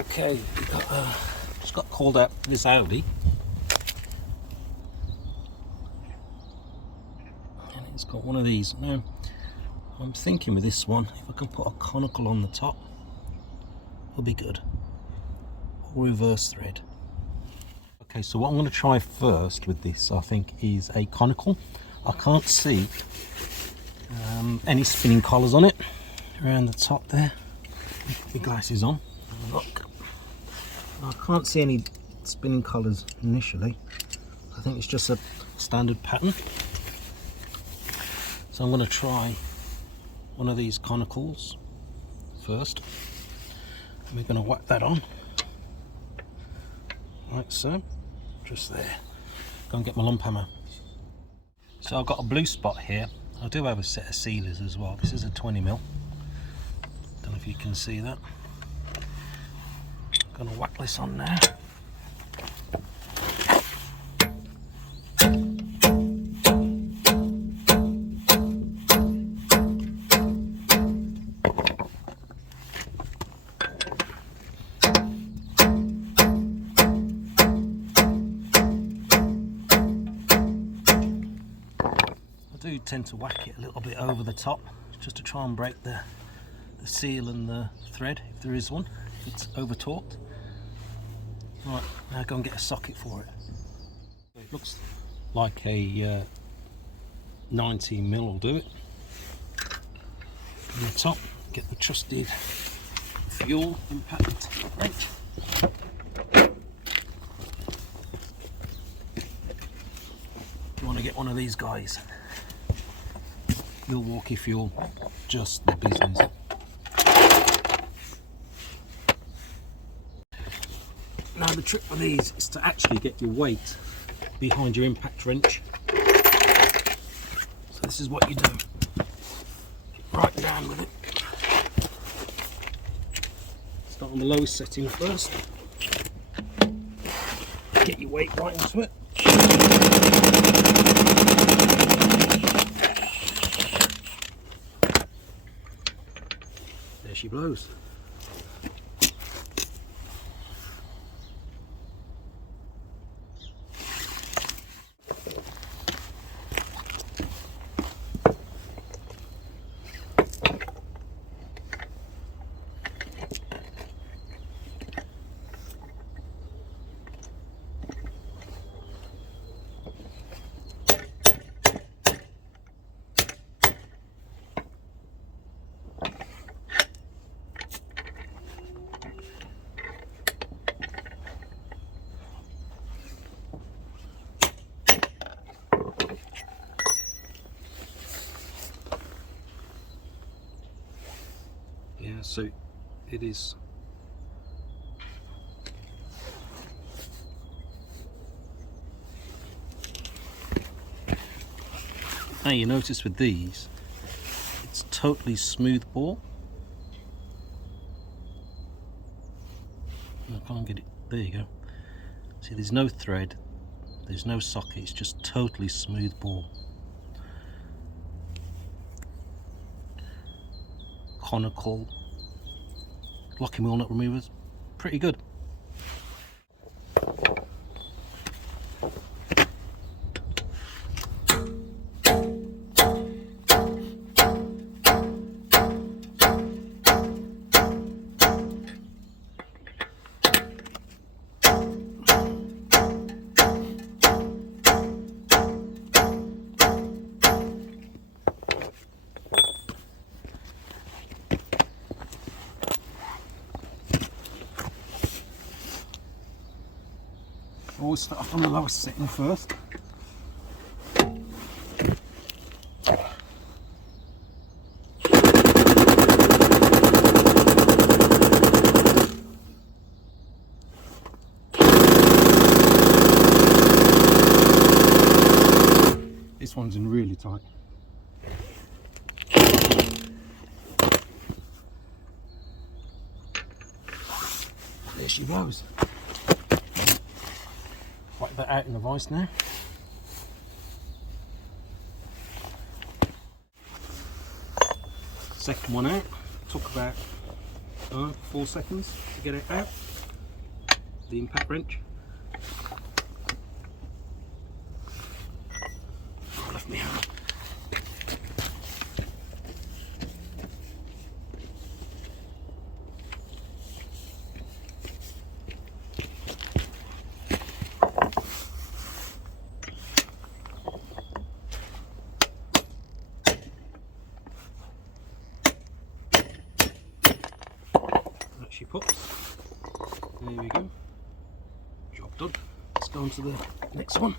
Okay, just got called out for this Audi, and it's got one of these. Now, I'm thinking with this one, if I can put a conical on the top, it'll be good. Or reverse thread. Okay, so what I'm going to try first with this, I think, is a conical. I can't see any spinning collars on it around the top there. Put my glasses on. Look, I can't see any spinning collars initially. I think it's just a standard pattern. So I'm going to try one of these conicals first. And we're going to whack that on, like so, just there. Go and get my lump hammer. So I've got a blue spot here. I do have a set of sealers as well. This is a 20mm. Don't know if you can see that. I'm going to whack this on now. I do tend to whack it a little bit over the top just to try and break the seal and the thread, if there is one, if it's over taut. Right, now go and get a socket for it. It looks like a 19mm will do it. On the top, get the trusted fuel impact wrench. You want to get one of these guys. Milwaukee fuel, just the business. Now the trick for these is to actually get your weight behind your impact wrench. So this is what you do. Get right down with it. Start on the lowest setting first. Get your weight right into it. There she blows. Yeah, so it is. Now you notice with these, it's totally smooth bore. I can't get it. There you go. See, there's no thread, there's no socket. It's just totally smooth bore. Conical locking wheel nut removers, pretty good. Always start off on the lowest setting first. This one's in really tight. There she blows. Wipe that out in the vise now. Second one out. Took about 4 seconds to get it out. the impact wrench. Oh, I left my hammer. She pops. There we go. Job done. Let's go on to the next one.